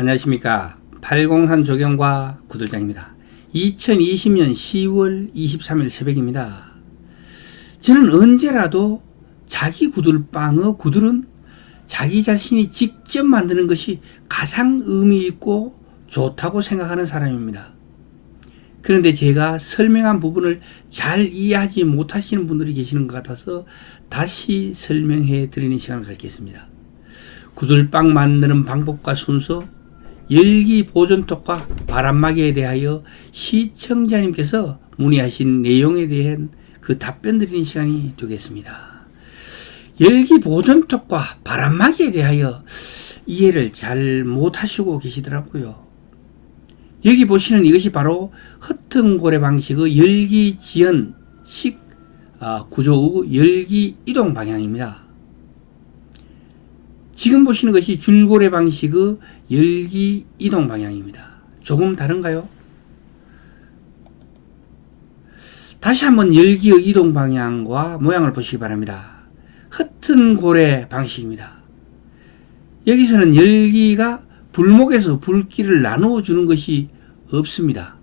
안녕하십니까. 803 조경과 구들장입니다. 2020년 10월 23일 새벽입니다. 저는 언제라도 자기 구들빵의 구들은 자기 자신이 직접 만드는 것이 가장 의미 있고 좋다고 생각하는 사람입니다. 그런데 제가 설명한 부분을 잘 이해하지 못하시는 분들이 계시는 것 같아서 다시 설명해 드리는 시간을 갖겠습니다. 구들빵 만드는 방법과 순서, 열기 보존턱과 바람막이에 대하여 시청자님께서 문의하신 내용에 대한 그 답변 드리는 시간이 되겠습니다. 열기 보존턱과 바람막이에 대하여 이해를 잘 못하시고 계시더라고요. 여기 보시는 이것이 바로 허튼고래 방식의 열기 지연식 구조의 열기 이동 방향입니다. 지금 보시는 것이 줄고래 방식의 열기 이동 방향입니다. 조금 다른가요? 다시 한번 열기의 이동 방향과 모양을 보시기 바랍니다. 허튼고래 방식입니다. 여기서는 열기가 불목에서 불길을 나누어 주는 것이 없습니다.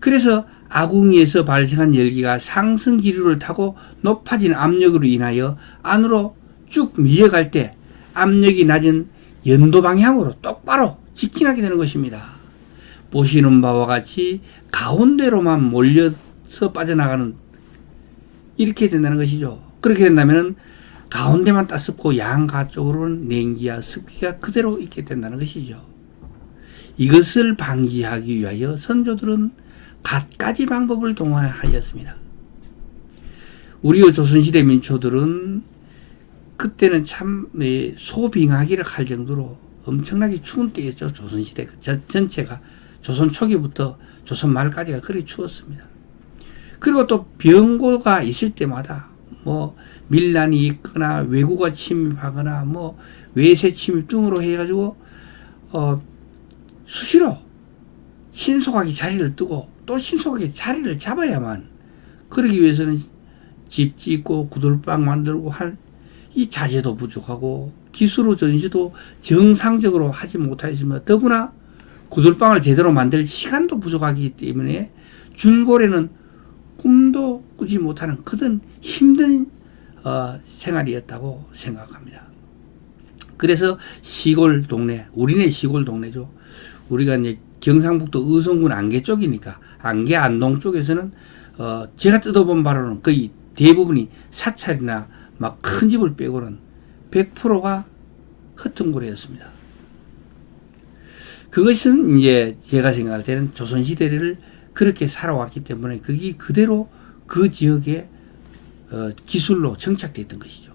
그래서 아궁이에서 발생한 열기가 상승 기류를 타고 높아진 압력으로 인하여 안으로 쭉 밀려갈 때 압력이 낮은 연도 방향으로 똑바로 직진하게 되는 것입니다. 보시는 바와 같이 가운데로만 몰려서 빠져나가는 이렇게 된다는 것이죠. 그렇게 된다면 가운데만 따숩고 양가 쪽으로는 냉기와 습기가 그대로 있게 된다는 것이죠. 이것을 방지하기 위하여 선조들은 갖가지 방법을 동원하였습니다. 우리 조선시대 민초들은 그때는 참 소빙하기를 할 정도로 엄청나게 추운 때였죠. 조선시대 전체가 조선 초기부터 조선 말까지가 그리 추웠습니다. 그리고 또 병고가 있을 때마다 뭐 밀란이 있거나 외구가 침입하거나 뭐 외세 침입 등으로 해가지고 수시로 신속하게 자리를 뜨고 또 신속하게 자리를 잡아야만 그러기 위해서는 집 짓고 구들빵 만들고 할 이 자재도 부족하고 기술의 전시도 정상적으로 하지 못하였으며 더구나 구들빵을 제대로 만들 시간도 부족하기 때문에 줄고래는 꿈도 꾸지 못하는 그런 힘든 생활이었다고 생각합니다. 그래서 시골 동네, 우리네 시골 동네죠. 우리가 이제 경상북도 의성군 안개 쪽이니까 안개 안동 쪽에서는 제가 뜯어본 바로는 거의 대부분이 사찰이나 막 큰 집을 빼고는 100%가 허튼고래였습니다. 그것은 이제 제가 생각할 때는 조선시대를 그렇게 살아왔기 때문에 그게 그대로 그 지역의 기술로 정착되어 있던 것이죠.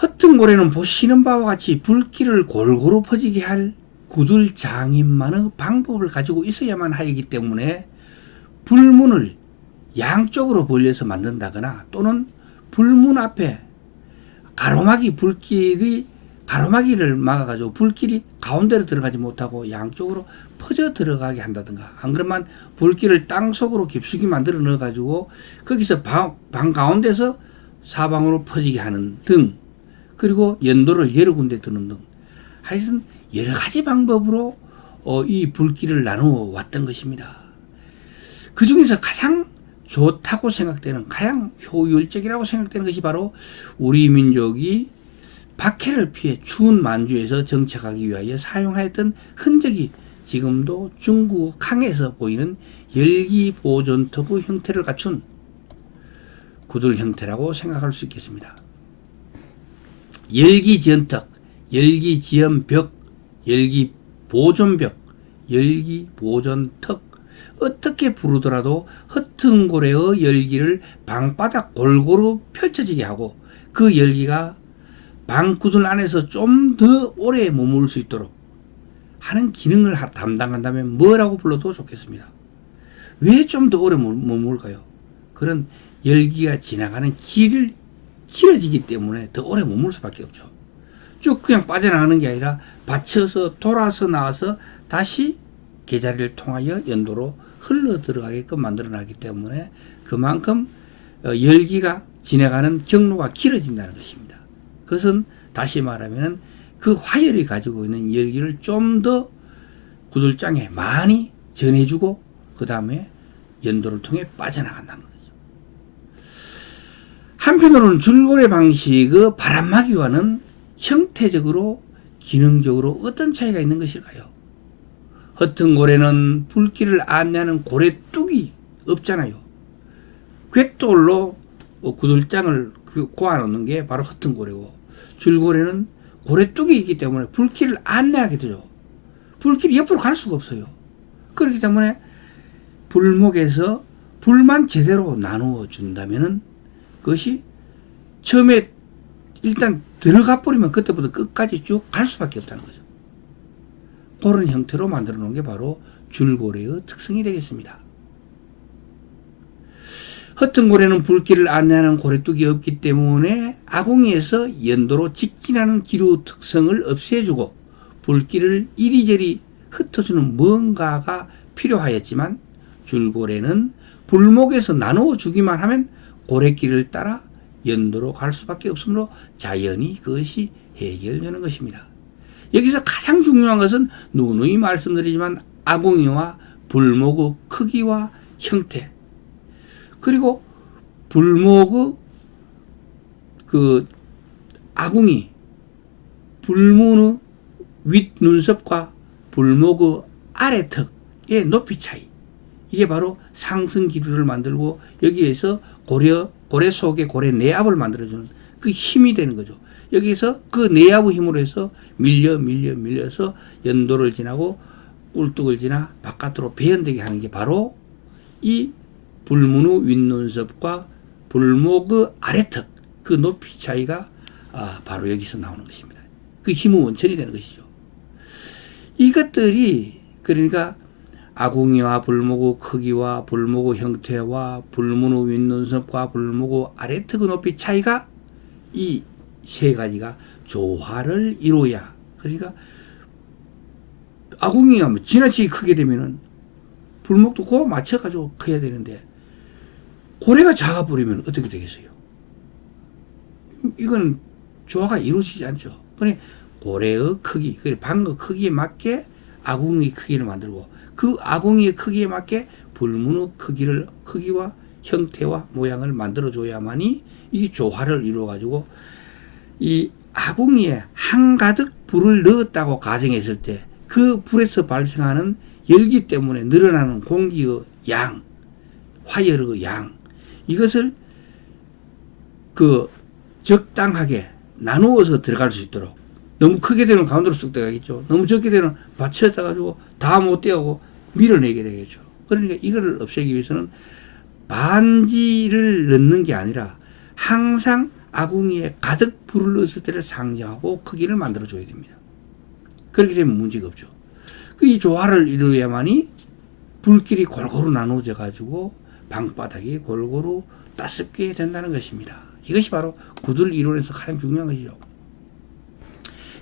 허튼고래는 보시는 바와 같이 불길을 골고루 퍼지게 할 구들장인만의 방법을 가지고 있어야만 하기 때문에 불문을 양쪽으로 벌려서 만든다거나 또는 불문 앞에 가로막이를 막아가지고 불길이 가운데로 들어가지 못하고 양쪽으로 퍼져 들어가게 한다든가, 안 그러면 불길을 땅속으로 깊숙이 만들어 넣어가지고 거기서 방 가운데서 사방으로 퍼지게 하는 등, 그리고 연도를 여러 군데 두는 등, 하여튼 여러 가지 방법으로 이 불길을 나누어 왔던 것입니다. 그 중에서 가장 좋다고 생각되는, 가장 효율적이라고 생각되는 것이 바로 우리 민족이 박해를 피해 추운 만주에서 정착하기 위하여 사용하였던 흔적이 지금도 중국 항에서 보이는 열기 보존턱의 형태를 갖춘 구들 형태라고 생각할 수 있겠습니다. 열기 지연턱, 열기 지연벽, 열기 보존벽, 열기 보존턱, 어떻게 부르더라도 허튼고래의 열기를 방바닥 골고루 펼쳐지게 하고 그 열기가 방구들 안에서 좀 더 오래 머물 수 있도록 하는 기능을 담당한다면 뭐라고 불러도 좋겠습니다. 왜 좀 더 오래 머물까요? 그런 열기가 지나가는 길을 길어지기 때문에 더 오래 머물 수밖에 없죠. 쭉 그냥 빠져나가는 게 아니라 받쳐서 돌아서 나와서 다시 계자리를 통하여 연도로 흘러 들어가게끔 만들어놨기 때문에 그만큼 열기가 지나가는 경로가 길어진다는 것입니다. 그것은 다시 말하면 그 화열이 가지고 있는 열기를 좀 더 구들장에 많이 전해주고 그 다음에 연도를 통해 빠져나간다는 거죠. 한편으로는 줄고래 방식의 바람막이와는 형태적으로 기능적으로 어떤 차이가 있는 것일까요? 허튼 고래는 불길을 안내하는 고래 뚝이 없잖아요. 괵돌로 구들장을 고아놓는 게 바로 허튼 고래고, 줄고래는 고래 뚝이 있기 때문에 불길을 안내하게 되죠. 불길이 옆으로 갈 수가 없어요. 그렇기 때문에 불목에서 불만 제대로 나누어 준다면은 그것이 처음에 일단 들어가 버리면 그때부터 끝까지 쭉 갈 수밖에 없다는 거죠. 그런 형태로 만들어 놓은 게 바로 줄고래의 특성이 되겠습니다. 허튼 고래는 불길을 안내하는 고래뚝이 없기 때문에 아궁이에서 연도로 직진하는 기류 특성을 없애주고 불길을 이리저리 흩어주는 뭔가가 필요하였지만, 줄고래는 불목에서 나누어 주기만 하면 고래길을 따라 연도로 갈 수밖에 없으므로 자연히 그것이 해결되는 것입니다. 여기서 가장 중요한 것은 누누이 말씀드리지만 아궁이와 불목의 크기와 형태, 그리고 불목의 그 아궁이, 불문의 윗눈썹과 불목의 아래턱의 높이 차이, 이게 바로 상승 기류를 만들고 여기에서 고래 속에 고래 내압을 만들어주는 그 힘이 되는 거죠. 여기서 그 내압의 힘으로 해서 밀려서 연도를 지나고 꿀뚝을 지나 바깥으로 배연되게 하는 게 바로 이 불문의 윗눈썹과 불목의 아래턱, 그 높이 차이가 바로 여기서 나오는 것입니다. 그 힘의 원천이 되는 것이죠. 이것들이 그러니까 아궁이와 불목의 크기와 불목의 형태와 불문의 윗눈썹과 불목의 아래턱의 높이 차이가 이 세 가지가 조화를 이루어야, 그러니까 아궁이가 뭐 지나치게 크게 되면은 불목도 그거 맞춰가지고 커야 되는데 고래가 작아버리면 어떻게 되겠어요? 이건 조화가 이루어지지 않죠. 그러니 고래의 크기, 그래 방의 크기에 맞게 아궁이 크기를 만들고 그 아궁이의 크기에 맞게 불문의 크기와 형태와 모양을 만들어줘야만이 이 조화를 이루어가지고 이 아궁이에 한가득 불을 넣었다고 가정했을 때 그 불에서 발생하는 열기 때문에 늘어나는 공기의 양, 화열의 양, 이것을 그 적당하게 나누어서 들어갈 수 있도록, 너무 크게 되면 가운데로 쑥 들어가겠죠. 너무 적게 되면 받쳐다 가지고 다 못 떼고 밀어내게 되겠죠. 그러니까 이거를 없애기 위해서는 반지를 넣는 게 아니라 항상 아궁이에 가득 불을 넣었을 때를 상정하고 크기를 만들어 줘야 됩니다. 그렇게 되면 문제가 없죠. 이 조화를 이루어야만이 불길이 골고루 나누어져 가지고 방바닥이 골고루 따숩게 된다는 것입니다. 이것이 바로 구들 이론에서 가장 중요한 것이죠.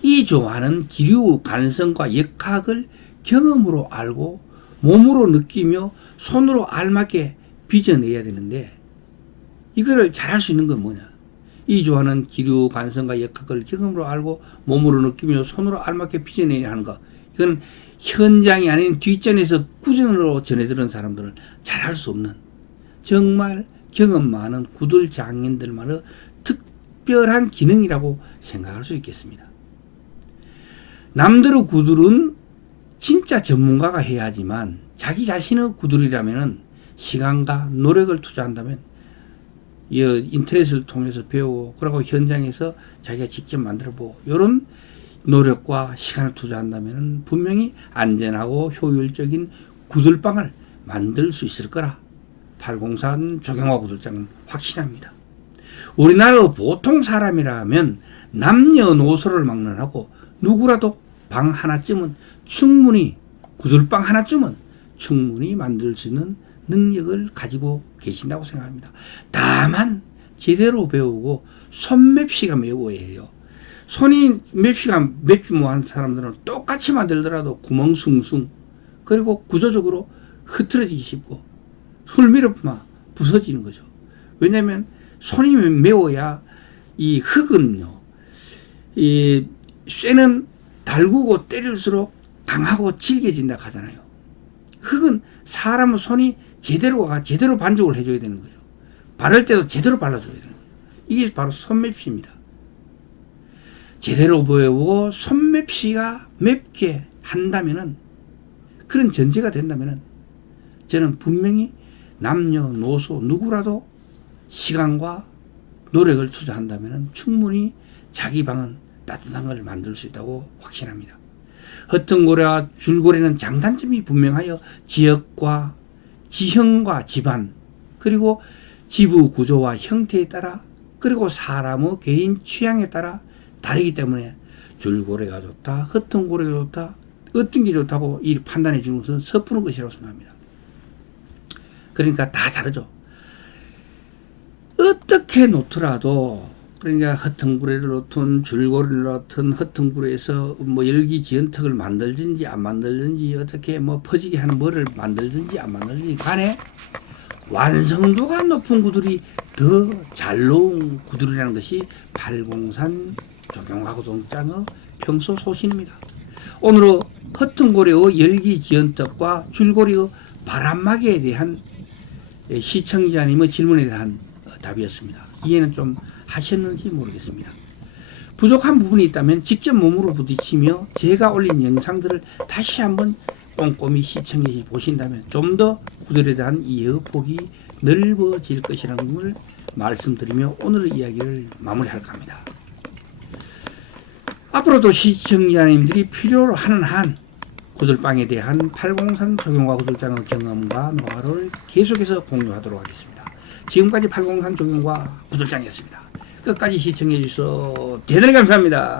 이 조화는 기류 간성과 역학을 경험으로 알고 몸으로 느끼며 손으로 알맞게 빚어내야 되는데, 이거를 잘할 수 있는 건 뭐냐? 이 조화는 기류 간성과 역학을 경험으로 알고 몸으로 느끼며 손으로 알맞게 빚어내야 하는 것, 이건 현장이 아닌 뒷전에서 구전으로 전해들은 사람들은 잘할 수 없는, 정말 경험 많은 구들 장인들만의 특별한 기능이라고 생각할 수 있겠습니다. 남들의 구들은 진짜 전문가가 해야 하지만 자기 자신의 구들이라면 시간과 노력을 투자한다면 인터넷을 통해서 배우고 그리고 현장에서 자기가 직접 만들어보고 이런 노력과 시간을 투자한다면 분명히 안전하고 효율적인 구들방을 만들 수 있을 거라 803 조경화 구들장은 확신합니다. 우리나라 보통 사람이라면 남녀노소를 막론하고 누구라도 방 하나쯤은 충분히, 구들방 하나쯤은 충분히 만들 수 있는 능력을 가지고 계신다고 생각합니다. 다만 제대로 배우고 손맵시가 매워야 해요. 손이 맵시가 맵시모한 사람들은 똑같이 만들더라도 구멍 숭숭, 그리고 구조적으로 흐트러지기 쉽고 손을 밀어보면 부서지는 거죠. 왜냐하면 손이 매워야 이 흙은요, 이 쇠는 달구고 때릴수록 강하고 질겨진다 하잖아요. 흙은 사람 손이 제대로 반죽을 해줘야 되는 거죠. 바를 때도 제대로 발라줘야 되는 거예요. 이게 바로 손맵시입니다. 제대로 보여보고 손맵시가 맵게 한다면은, 그런 전제가 된다면은, 저는 분명히 남녀노소 누구라도 시간과 노력을 투자한다면은 충분히 자기 방은 따뜻한 걸 만들 수 있다고 확신합니다. 허튼고래와 줄고래는 장단점이 분명하여 지역과 지형과 집안, 그리고 지부 구조와 형태에 따라, 그리고 사람의 개인 취향에 따라 다르기 때문에 줄고래가 좋다, 허튼고래가 좋다, 어떤 게 좋다고 이 판단해 주는 것은 섣부른 것이라고 생각합니다. 그러니까 다 다르죠. 어떻게 놓더라도, 그러니까 허튼고래를 놓든 줄고래를 놓든 허튼고래에서 뭐 열기지연턱을 만들든지 안 만들든지, 어떻게 뭐 퍼지게 하는 뭐를 만들든지 안 만들든지 간에 완성도가 높은 구들이 더 잘 나온 구들이라는 것이 팔공산 조경화구동장의 평소 소신입니다. 오늘은 허튼고래의 열기지연턱과 줄고래의 바람막이에 대한 시청자님의 질문에 대한 답이었습니다. 이해는 좀 하셨는지 모르겠습니다. 부족한 부분이 있다면 직접 몸으로 부딪히며 제가 올린 영상들을 다시 한번 꼼꼼히 시청해 보신다면 좀 더 구들에 대한 이해의 폭이 넓어질 것이라는 걸 말씀드리며 오늘의 이야기를 마무리할까 합니다. 앞으로도 시청자님들이 필요로 하는 한 구들방에 대한 팔공산 조경화 구들장의 경험과 노하우를 계속해서 공유하도록 하겠습니다. 지금까지 팔공산 조경화 구들장이었습니다. 끝까지 시청해 주셔서 대단히 감사합니다.